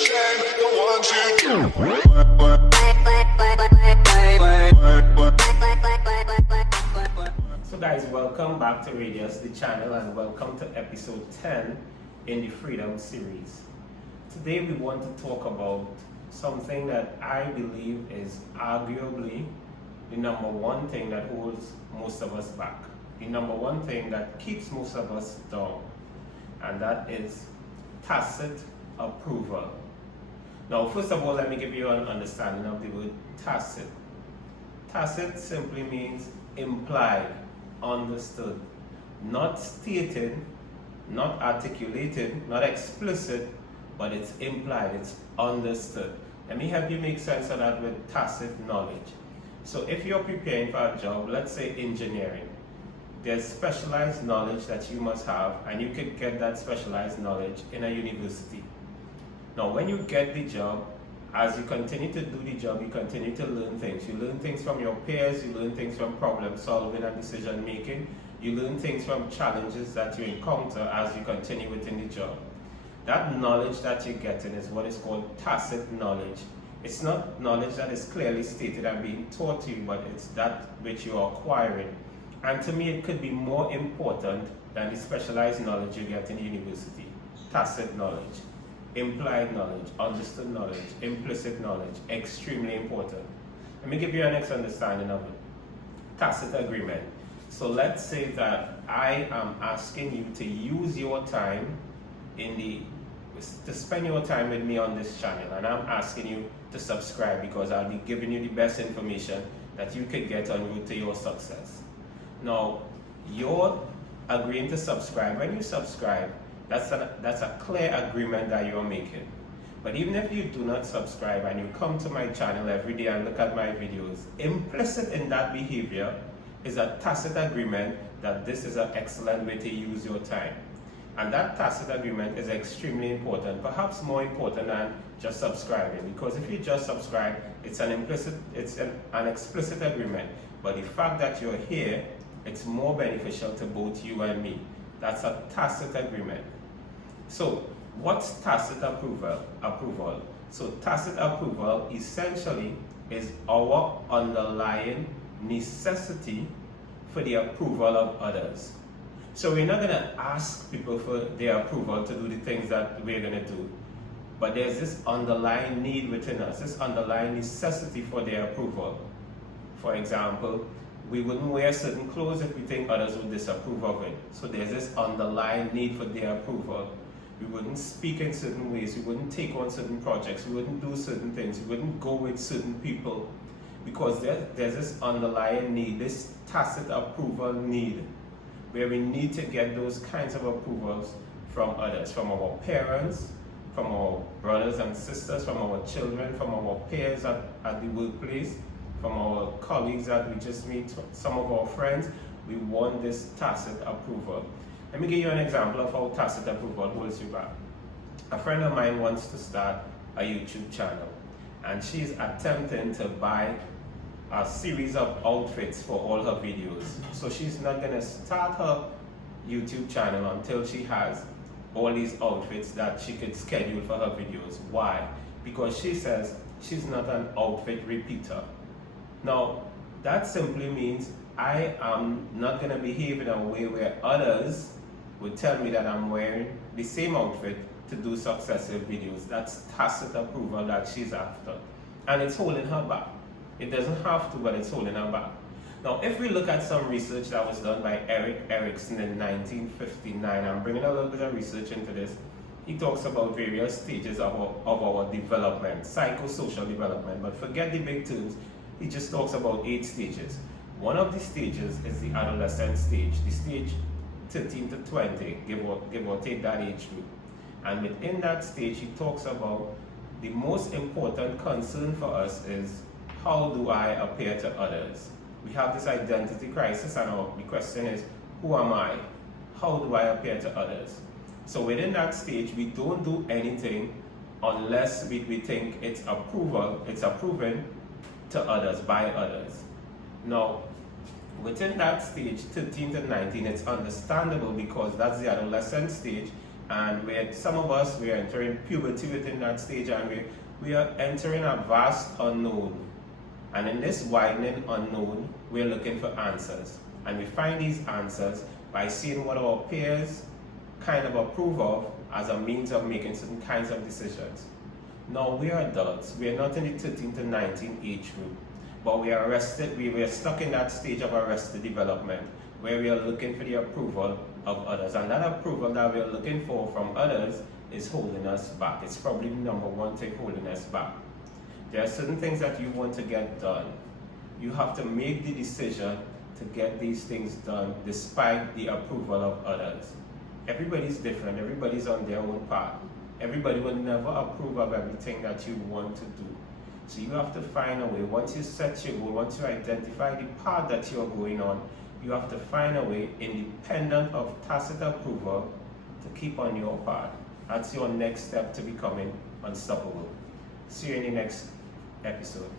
shame, don't want you. So guys, welcome back to Rydeus-The channel and welcome to episode 10 in the Freedom series. Today we want to talk about something that I believe is arguably the number one thing that holds most of us back. The number one thing that keeps most of us down, and that is tacit approval. Now, first of all, let me give you an understanding of the word tacit. Tacit simply means implied, understood, not stated, not articulated, not explicit, but it's implied, it's understood. Let me help you make sense of that with tacit knowledge. So if you're preparing for a job, let's say engineering, there's specialized knowledge that you must have, and you could get that specialized knowledge in a university. Now, when you get the job, as you continue to do the job, you continue to learn things. You learn things from your peers, you learn things from problem solving and decision making, you learn things from challenges that you encounter as you continue within the job. That knowledge that you're getting is what is called tacit knowledge. It's not knowledge that is clearly stated and being taught to you, but it's that which you are acquiring. And to me, it could be more important than the specialized knowledge you get in university. Tacit knowledge, implied knowledge, understood knowledge, implicit knowledge, extremely important. Let me give you an next understanding of it. Tacit agreement. So let's say that I am asking you to use your time to spend your time with me on this channel, and I'm asking you to subscribe because I'll be giving you the best information that you could get en route to your success. Now, you're agreeing to subscribe. When you subscribe, that's a clear agreement that you're making. But even if you do not subscribe and you come to my channel every day and look at my videos, implicit in that behavior is a tacit agreement that this is an excellent way to use your time. And that tacit agreement is extremely important, perhaps more important than just subscribing, because if you just subscribe, it's an explicit agreement. But the fact that you're here, it's more beneficial to both you and me. That's a tacit agreement. So, what's tacit approval? So, tacit approval essentially is our underlying necessity for the approval of others. So we're not going to ask people for their approval to do the things that we're going to do. But there's this underlying need within us, this underlying necessity for their approval. For example, we wouldn't wear certain clothes if we think others would disapprove of it. So there's this underlying need for their approval. We wouldn't speak in certain ways, we wouldn't take on certain projects, we wouldn't do certain things, we wouldn't go with certain people. Because there's this underlying need, this tacit approval need, where we need to get those kinds of approvals from others, from our parents, from our brothers and sisters, from our children, from our peers at the workplace, from our colleagues that we just meet, some of our friends. We want this tacit approval. Let me give you an example of how tacit approval holds you back. A friend of mine wants to start a YouTube channel, and she's attempting to buy a series of outfits for all her videos. So she's not going to start her YouTube channel until she has all these outfits that she could schedule for her videos. Why? Because she says she's not an outfit repeater. Now, that simply means I am not going to behave in a way where others would tell me that I'm wearing the same outfit to do successive videos. That's tacit approval that she's after. And it's holding her back. It doesn't have to, but it's holding her back. Now, if we look at some research that was done by Erik Erikson in 1959, I'm bringing a little bit of research into this. He talks about various stages of our development, psychosocial development, but forget the big terms. He just talks about 8 stages. One of the stages is the adolescent stage, the stage 13 to 20, give or take that age group. And within that stage, he talks about the most important concern for us is, how do I appear to others? We have this identity crisis, and the question is, who am I? How do I appear to others? So within that stage, we don't do anything unless we think it's approving to others, by others. Now, within that stage, 13 to 19, it's understandable because that's the adolescent stage, And some of us, we are entering puberty within that stage, and we are entering a vast unknown. And in this widening unknown, we are looking for answers. And we find these answers by seeing what our peers kind of approve of as a means of making certain kinds of decisions. Now, we are adults. We are not in the 13 to 19 age group, but we are stuck in that stage of arrested development where we are looking for the approval of others. And that approval that we are looking for from others is holding us back. It's probably the number one thing holding us back. There are certain things that you want to get done. You have to make the decision to get these things done despite the approval of others. Everybody's different. Everybody's on their own path. Everybody will never approve of everything that you want to do. So you have to find a way. Once you set your goal, once you identify the path that you're going on, you have to find a way, independent of tacit approval, to keep on your path. That's your next step to becoming unstoppable. See you in the next episode.